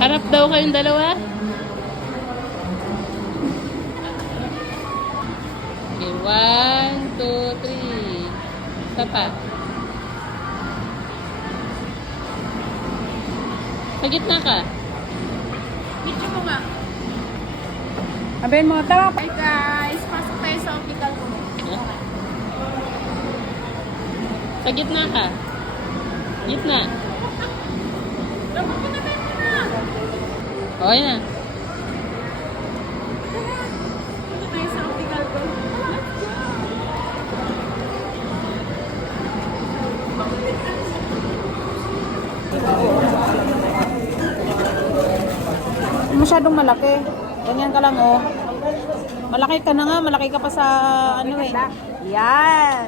Harap daw kayong dalawa. Okay, 1, 2, 3. Isa pa. Sa gitna ka. Picture mo nga. Sabihin mo, tama. Hi guys, pasok tayo sa optical ko. Sa gitna ka. Gitna. Pinatay mo na. Okay na. Punta tayo sa optical ko. Masyadong malaki. Ganyan ka lang, oh. Malaki ka na nga. Malaki ka pa sa ano eh. Yan.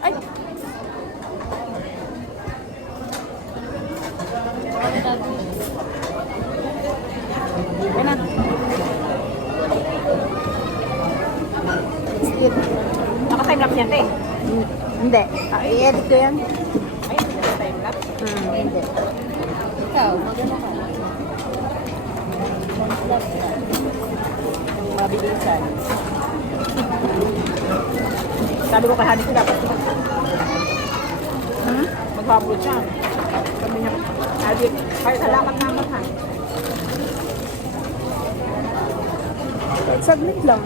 Ay. Yan na. Naka-timelapse yan, te. Hindi. I-edit ko yan. Ay, naka-timelapse. Hindi. Ikaw, magano ka. Mabilisan. Sabi ko kay Hani ko dapat maghapon siya. Sabi niya, sabi, kaya salamat naman ha. Saglit lang.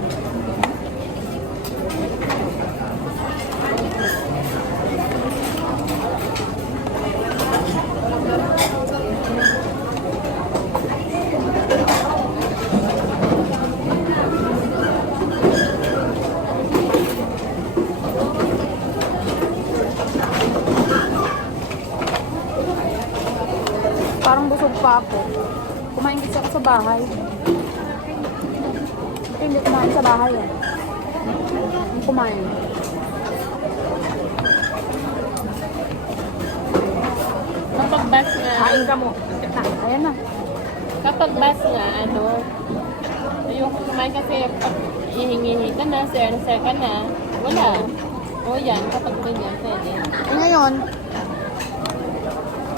Parang busog pa ako. Kumain kasi ako sa bahay. Hindi kumain sa bahay eh. Kumain. Kapag bus nga, Kain ka mo. Ayan na. kapag bus nga, ano, yung kumain kasi pag ihingi ka na, sir ka na, wala. O yan, kapag ganyan, pwede. Eh ngayon,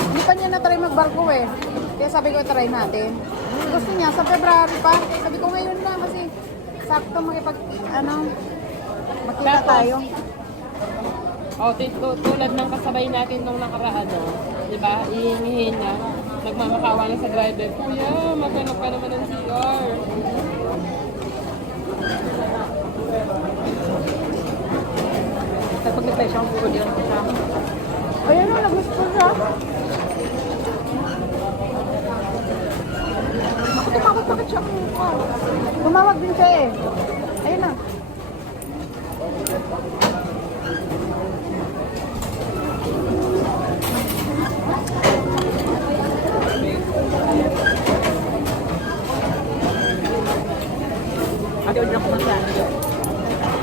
hindi pa niya na-try magbarko eh. Kaya sabi ko try natin. Gusto niya sa February pa. Sabi ko ngayon na kasi sakto makipag, makita Tapos, tayo. Tulad ng kasabay natin nung nakaraan, no? Di ba? Ihingihin na. Nagmamakawa na sa driver. Kuya, maghanap ka naman ng CR. Tapos nagtay siya ang puro diyan sa amin. Ayan na, nagusto siya. Tumawag bakit siya ang mukha? Tumawag din siya eh. Ayun na. Ate, huwag na kumasa.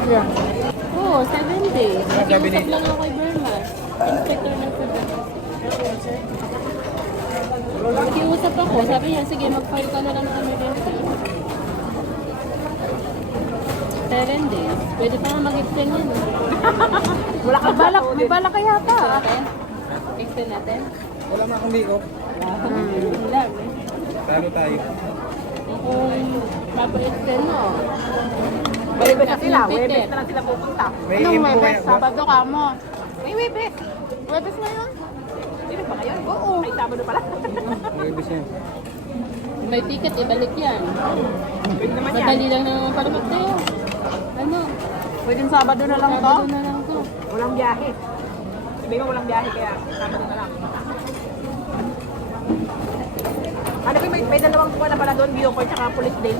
Yeah. Oo, 7 days. Nakiusap lang ako kay Bermas. Inspector ng Sudan. Nakiusap ako. Sabi niya, sige, mag-file ka na lang ng emergency. 7 days. Pwede pa nga mag-extend yun. Wala ka balak. May balak kaya pa. Natin? Extend natin? Wala na akong liok. Wala. Talo tayo. Kung mapa-extend mo. Webes na sila. Peter. Webes na lang sila pupunta. May Anong info Webes? kaya ba? Sabado ka mo. May Webes. Webes ngayon? Sino ba ngayon? Oo. Ay, Sabado pala. Webes yan. May ticket, ibalik yan. Pwede naman yan. Madali lang naman palamat tayo. Ano? Pwedeng Sabado na lang to. Sabado na lang to. Walang biyahe. Sabi mo walang biyahe kaya Sabado na lang. Ano ba, may dalawang kuha na pala doon, Biocord tsaka Police Day.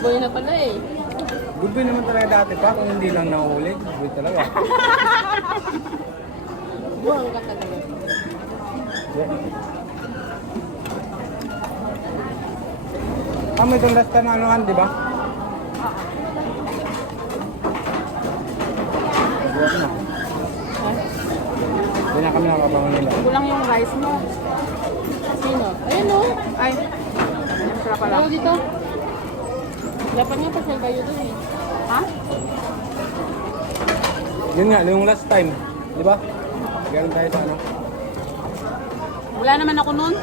boy na pala eh. Good boy naman talaga dati pa, kung hindi lang nahuli. Good boy talaga. Buwang ka talaga. May itong last time anuhan, di ba? Buwan na. Ha? Hindi na kami nakabangon nila. Kulang yung rice mo. Sino? Ayun o. Ay, extra pala. Ano dito? Dapat nga pa kayo doon eh. Ha? Yun nga, yung last time, di ba? Galing tayo sa ano. Wala naman ako nun.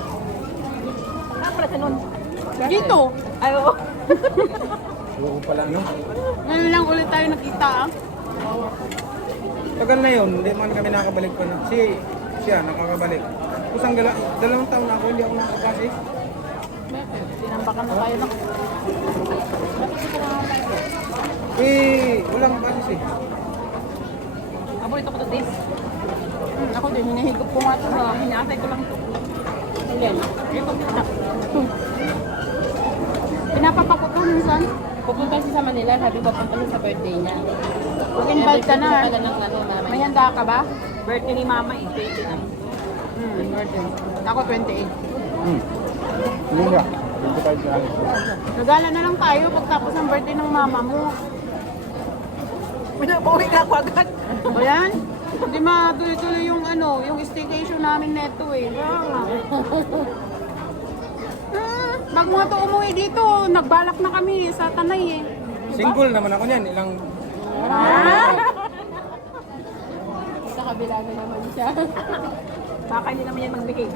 Kapra sa nun. Dito. Ay, oo. Buko pala, no? Ngayon lang ulit tayo nakita ah. Tagal na yun, hindi man kami nakabalik pa na. Siya, nakakabalik. Kusang dalawang taon na ako, hindi ako nakakapasok. Tinambakan na tayo na. Walang basis eh. Paborito ko to this. Ako din, hinihigop ko nga ito. Hinatay ko lang to. Ilan? Ito, ito. Pinapapakot ko minsan. Pupunta siya sa Manila, sabi ko punta siya sa birthday niya. Mag-invite ka na. Pala ng ano, mama May niya. handa ka ba? Birthday ni mama eh. 20 na. Birthday. Ako 28. Hindi nga. Hindi tayo sa alis. Regala na lang tayo pagtapos ng birthday ng mama mo. Pinabawi ka ako agad. O yan? Hindi matuloy-tuloy yung ano, yung staycation namin neto eh. Bago nga ito umuwi dito, nagbalak na kami sa Tanay eh. Single naman ako niyan. Ilang... Sa kabila na naman siya. Baka hindi naman yan magbigay.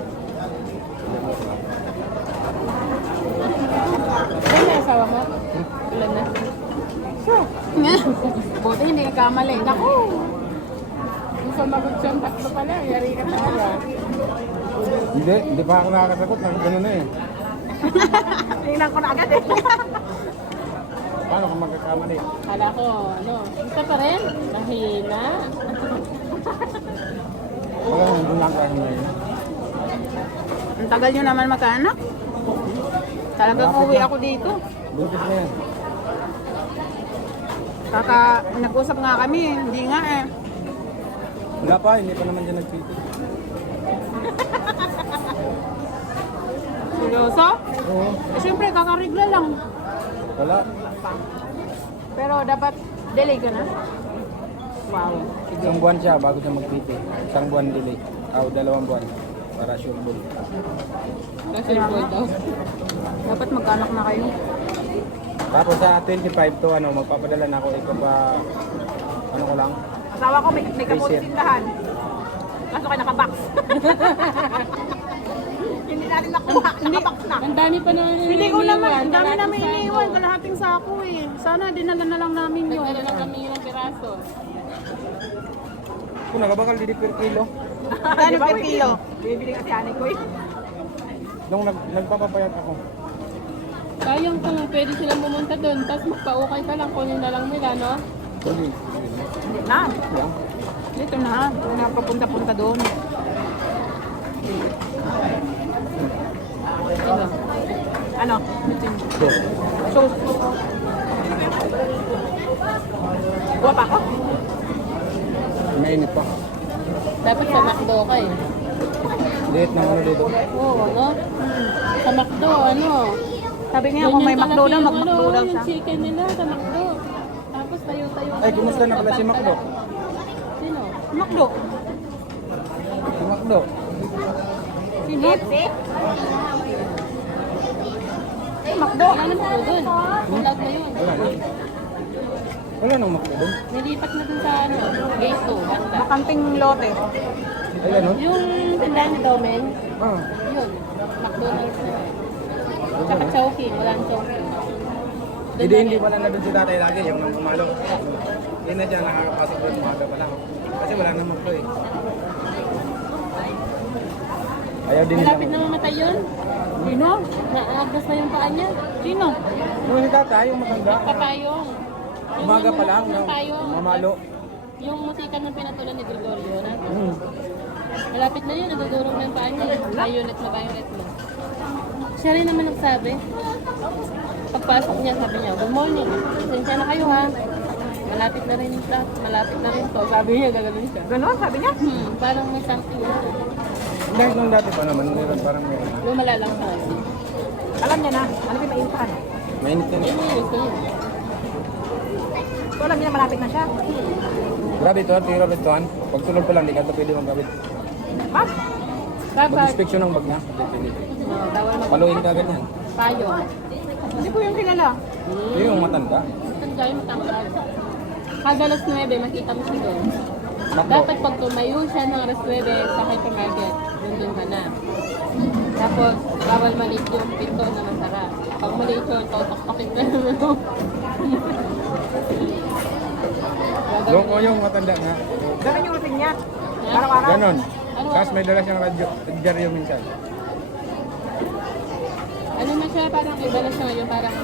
Ilan na asawa mo? Ilan na? Buti hindi nagkamali. Naku! Kung sumagot siyang tatlo pala, yari ka talaga. Hindi pa ako nakakasagot. Ganun na eh. Tingnan ko na agad eh. Paano kung magkakamali? Kala ko, ano, isa pa rin? Mahina. Wala nang gulang ka ngayon. Ang tagal nyo naman magkaanak. Talagang uwi ako dito. Buntis na yan. Nag-usap nga kami, hindi nga eh. Wala pa, hindi pa naman dyan nagpiti. Seryoso? Oo. Eh, siyempre, kakarigla lang. Wala. Pero dapat delay ka na. Wow. Isang buwan siya bago siya magpiti. Isang buwan delay. 2 buwan. Para sure ball. Kasi boy daw. Dapat magkaanak na kayo. Tapos sa 25 to ano, magpapadala na ako ito pa ano ko lang. Asawa ko may kamote tindahan. Kaso kayo nakabox. Hindi natin nakuha. Nakabox na. Ang dami pa naman Hindi ko naman, ang dami Kalahating namin sako. iniwan, kalahating sako eh. Sana dinala na lang namin yun. Nagdala lang kami ng piraso. Kung nagabakal didi per kilo. Kano per kilo? Bibili kasi anay ko eh. Nung nagpapapayat ako. Sayang kung pwede silang pumunta doon, tapos magpaukay ka lang, kunin na lang nila, no? Hindi. Hindi na. Yan. Dito na, wala papunta-punta doon. Ano? Ano? So, So, kuha pa ako? mainit pa. Dapat sa McDo ka eh. Liit ng ano dito. Oo, no? Sa McDo, ano? Sabi niya, kung may McDo daw, mag-McDo daw siya. Yung chicken nila sa McDo. Tapos tayo-tayo. Ay, kumusta na pala si McDo? Sino? McDo. Si McDo. Sino? McDo? Wala na McDo doon. Sold out na yun. Wala na. Wala nang McDo doon. Nilipat na dun sa ano, gate 2, banda. Makanting lote. Ay, ano? Yung tindahan ni Domen, Ah, yun. McDonald's na yun. Tsaka Chowking, walang Chowking. Doon hindi na pala na doon si tatay lagi, yung nang umalo. Hindi na siya nakakapasok doon umaga pa lang. Kasi wala nang McDo eh. Ayaw din nila. malapit na mamatay yun. Sino? Naagdas na yung paa niya. Sino? Yung si tatay, yung matanda. Patayong. Umaga pa lang, Yung no? patayong. Mamalo. Yung musikan ng pinatulan ni Gregorio na. Malapit na yun, nagdudurog na yung paa niya. Violet na violet mo. Siya rin naman nagsabi. Pagpasok niya, sabi niya, good morning. Pasensya na kayo ha. Malapit na rin ito. Malapit na rin to. Sabi niya, gagawin siya. Ganon, sabi niya. Parang may something na siya. Dahil nung dati pa naman, meron parang meron. Lumala lang sa akin. Alam niya na, ano ba maintan? Mainit na Yun yung gusto niya. So alam niya na malapit na siya. Grabe ito, tira ito. Pag sunod pa lang, di ka ito pwede magkabit. Ma'am, Dapat, Mag-inspection ng bag niya. Hindi pwede. bawal Paluin ka agad yan. payo. hindi ko yung kilala. Yun yung matanda. Tanda yung matangkad. Kada alas 9, makita mo siya doon. Nakbo. Dapat pag tumayo siya ng alas 9 sa hypermarket, nandun ka na. Tapos, bawal maliit yung pinto na masara. Pag maliit yun, totok-tokin ka naman. Loko yung matanda nga. Ganon yung routine niya. Araw-araw. Ganon. Ano? Tapos may dala siyang radyo minsan. Ano na siya, parang iba na siya ngayon, parang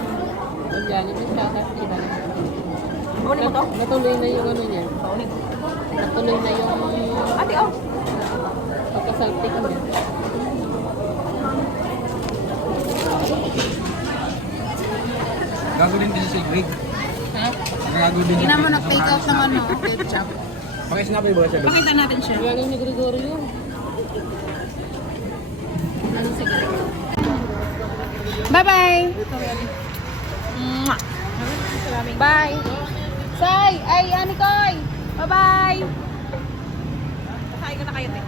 organic na siya, kasi iba na siya. Kunin mo to? Natuloy na yung ano niya. Kunin. Natuloy na yung Ate, oh. pagkasaltik niya. Gago din si Greg. Ha? Gago din. Tingnan mo nag-take out ng ano, ketchup. Pakisnappy ba siya doon? Pakita natin siya. Galing ni Gregorio. Ano sige. Bye-bye! Mwah! Bye! Say! Ay, Anikoy! Bye-bye! Kasahin ko na kayo, te.